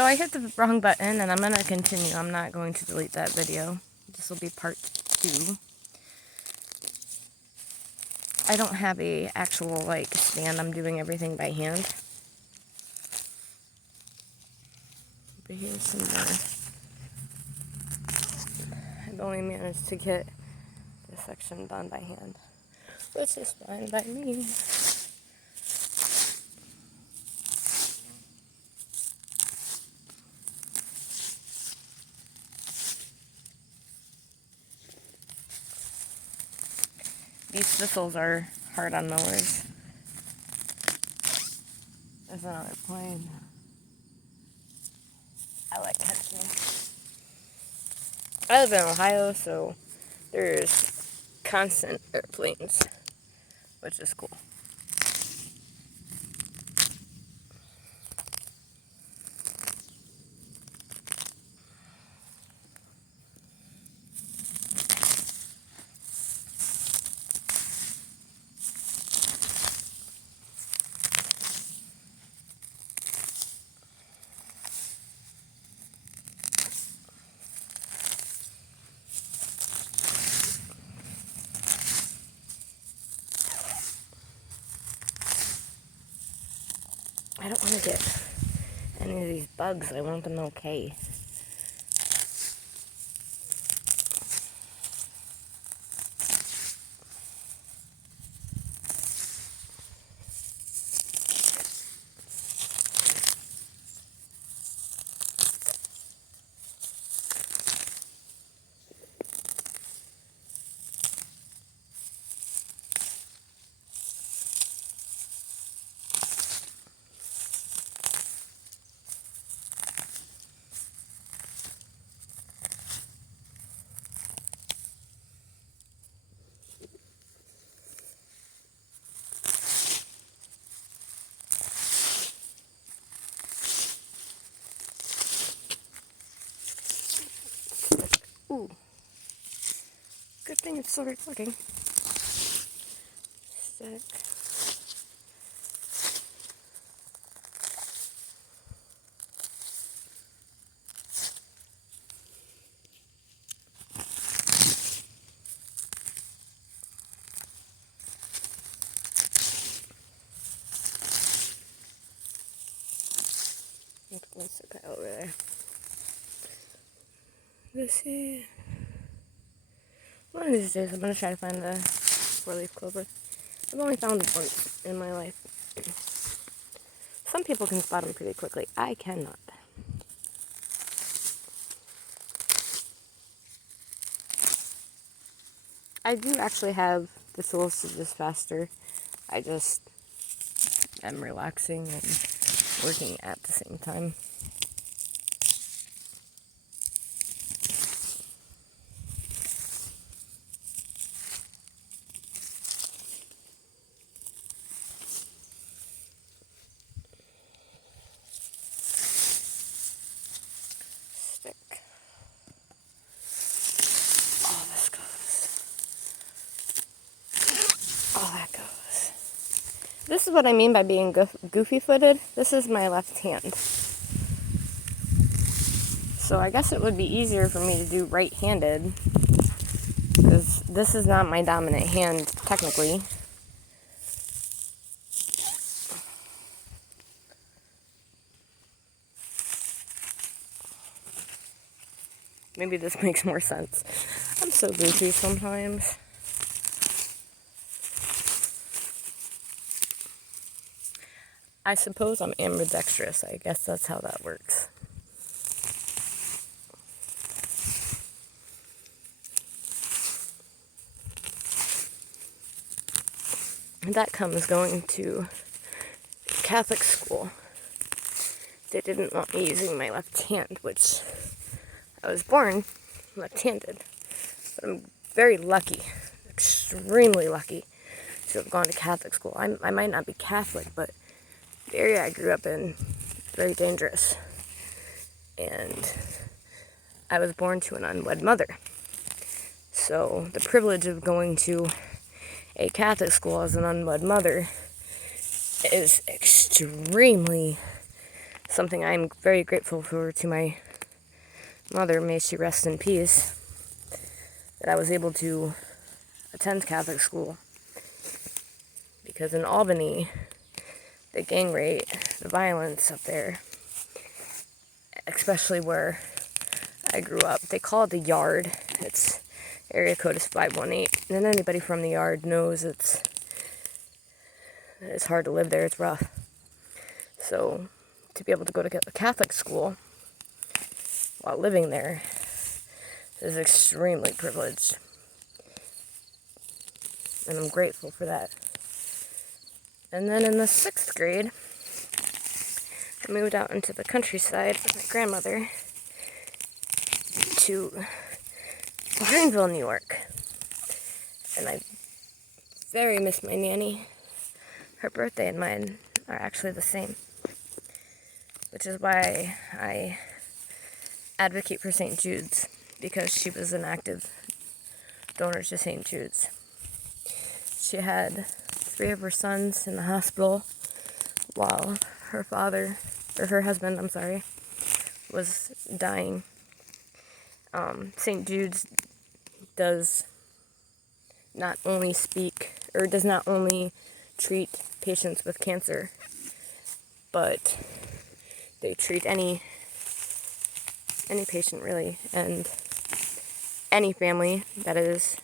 So I hit the wrong button, and I'm going to continue. I'm not going to delete that video. This will be part 2. I don't have a actual, like, stand. I'm doing everything by hand. But here's some more. I've only managed to get this section done by hand, which is fine by me. These thistles are hard on mowers. There's another plane. I like catching them. I live in Ohio, so there's constant airplanes, which is cool. I don't want to get any of these bugs. I want them okay. Ooh. Good thing it's still recording. Stick. Let's stick that over there. Let's see. One of these days I'm going to try to find the 4-leaf clover. I've only found it once in my life. Some people can spot them pretty quickly. I cannot. I do actually have the tools to do this faster. I just am relaxing and working at the same time. Stick. Oh, this goes. Oh, that goes. This is what I mean by being goofy-footed. This is my left hand. So I guess it would be easier for me to do right-handed, because this is not my dominant hand, technically. Maybe this makes more sense. I'm so goofy sometimes. I suppose I'm ambidextrous. I guess that's how that works. And that comes going to Catholic school. They didn't want me using my left hand, which I was born left-handed. But I'm very lucky, extremely lucky, to have gone to Catholic school. I might not be Catholic, but the area I grew up in, very dangerous. And I was born to an unwed mother. So the privilege of going to a Catholic school as an unwed mother is extremely something I'm very grateful for to my mother, may she rest in peace, that I was able to attend Catholic school. Because in Albany, the gang rate, the violence up there, especially where I grew up, they call it the Yard. Its area code is 518, and anybody from the Yard knows it's hard to live there. It's rough. So to be able to go to a Catholic school while living there is extremely privileged, and I'm grateful for that. And then in the 6th grade, I moved out into the countryside with my grandmother to Greenville, New York. And I very miss my nanny. Her birthday and mine are actually the same, which is why I advocate for St. Jude's, because she was an active donor to St. Jude's. She had 3 of her sons in the hospital while her husband, was dying. St. Jude's does not only treat patients with cancer, but they treat any patient really, and any family that is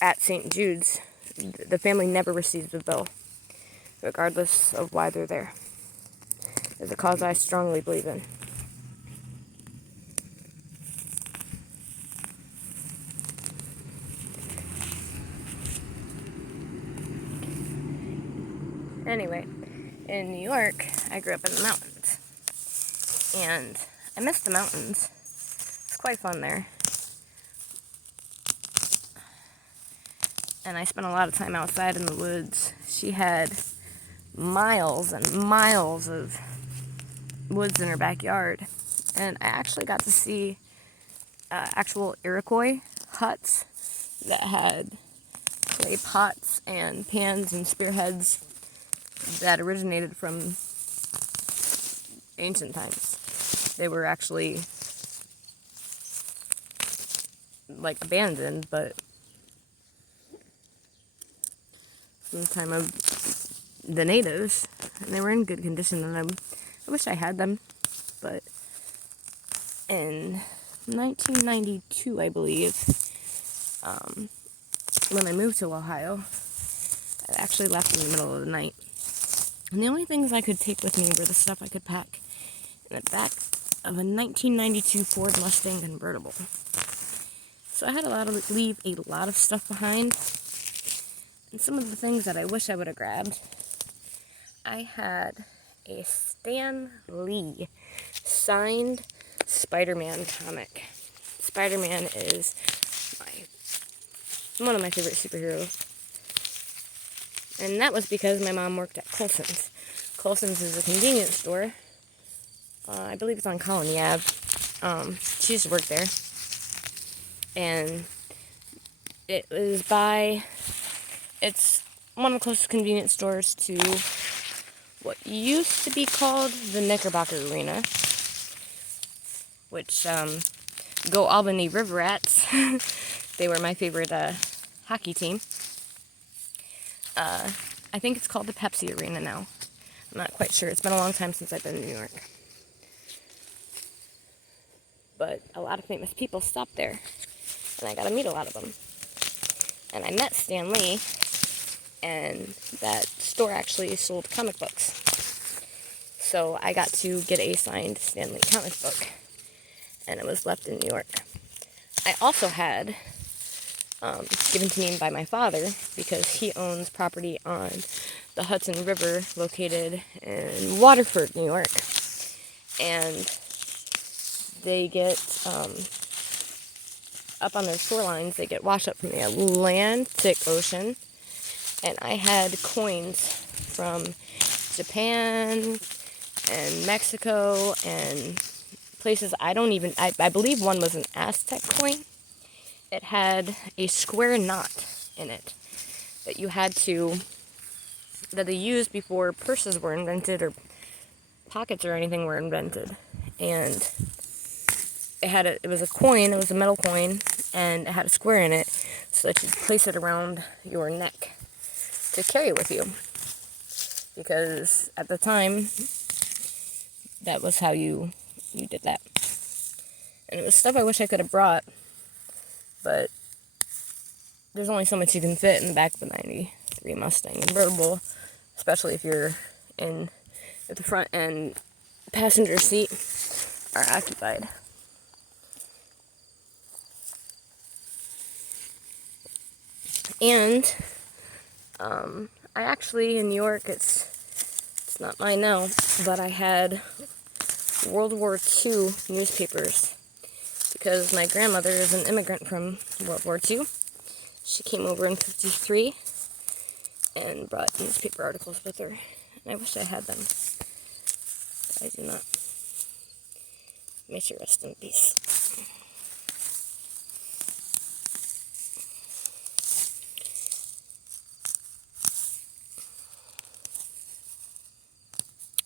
at St. Jude's, the family never receives a bill, regardless of why they're there. It's a cause I strongly believe in. Anyway, in New York, I grew up in the mountains, and I miss the mountains. It's quite fun there. And I spent a lot of time outside in the woods. She had miles and miles of woods in her backyard, and I actually got to see actual Iroquois huts that had clay pots and pans and spearheads that originated from ancient times. They were actually like abandoned, but from the time of the natives, and they were in good condition, and I wish I had them. But in 1992, I believe, when I moved to Ohio, I actually left in the middle of the night. And the only things I could take with me were the stuff I could pack in the back of a 1992 Ford Mustang convertible. So I had to leave a lot of stuff behind. And some of the things that I wish I would have grabbed, I had a Stan Lee signed Spider-Man comic. Spider-Man is one of my favorite superheroes. And that was because my mom worked at Colson's. Colson's is a convenience store. I believe it's on Colony Ave. She used to work there. And it's one of the closest convenience stores to what used to be called the Knickerbocker Arena, which, go Albany River Rats. They were my favorite hockey team. I think it's called the Pepsi Arena now. I'm not quite sure. It's been a long time since I've been in New York. But a lot of famous people stopped there, and I got to meet a lot of them. And I met Stan Lee, and that store actually sold comic books. So I got to get a signed Stan Lee comic book, and it was left in New York. I also had given to me by my father, because he owns property on the Hudson River located in Waterford, New York. And they get, up on their shorelines, they get washed up from the Atlantic Ocean. And I had coins from Japan and Mexico and places I believe one was an Aztec coin. It had a square knot in it that you had to that they used before purses were invented or pockets or anything were invented. And it was a coin, it was a metal coin, and it had a square in it so that you'd place it around your neck to carry with you. Because at the time, that was how you did that. And it was stuff I wish I could have brought, but there's only so much you can fit in the back of a 93 Mustang convertible, especially if you're if the front and passenger seat are occupied. And I actually, in New York, it's not mine now, but I had World War II newspapers because my grandmother is an immigrant from World War II. She came over in '53 and brought newspaper articles with her. And I wish I had them. But I do not. May she rest in peace.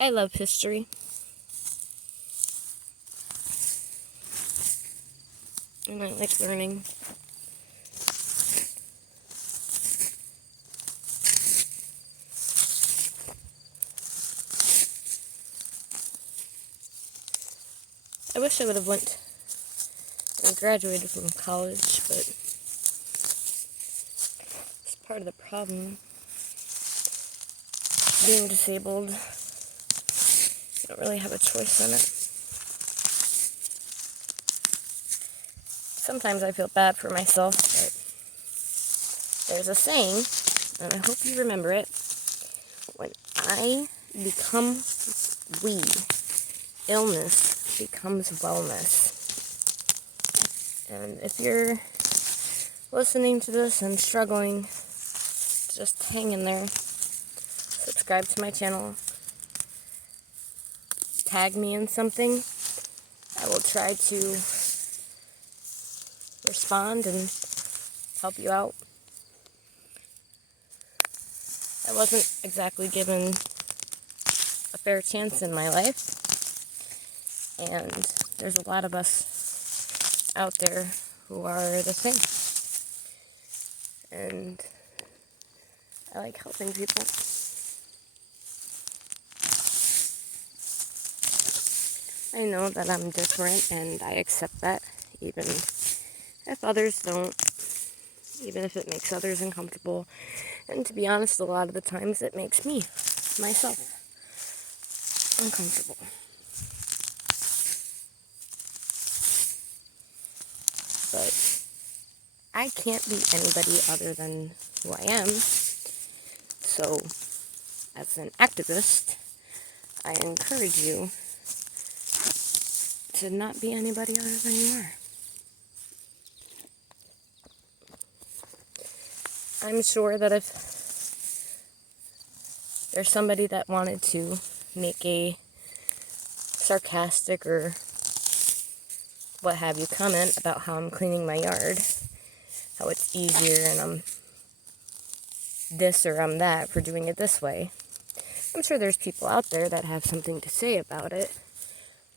I love history. And I like learning. I wish I would have went and graduated from college, but it's part of the problem. Being disabled, you don't really have a choice in it. Sometimes I feel bad for myself, but there's a saying, and I hope you remember it. When I become weak, illness becomes wellness. And if you're listening to this and struggling, just hang in there. Subscribe to my channel. Tag me in something. I will try to respond and help you out. I wasn't exactly given a fair chance in my life. And there's a lot of us out there who are the same. And I like helping people. I know that I'm different, and I accept that, even if others don't, even if it makes others uncomfortable. And to be honest, a lot of the times it makes me, myself, uncomfortable. But I can't be anybody other than who I am. So, as an activist, I encourage you to not be anybody other than you are. I'm sure that if there's somebody that wanted to make a sarcastic or what have you comment about how I'm cleaning my yard, how it's easier and I'm this or I'm that for doing it this way, I'm sure there's people out there that have something to say about it.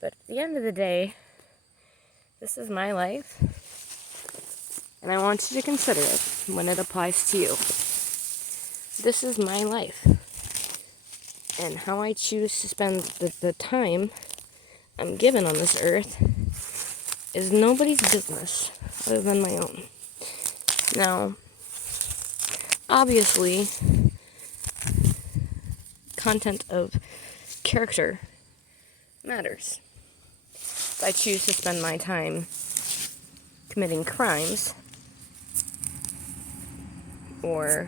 But at the end of the day, this is my life, and I want you to consider it when it applies to you. This is my life, and how I choose to spend the time I'm given on this earth is nobody's business other than my own. Now, obviously, content of character matters. If I choose to spend my time committing crimes or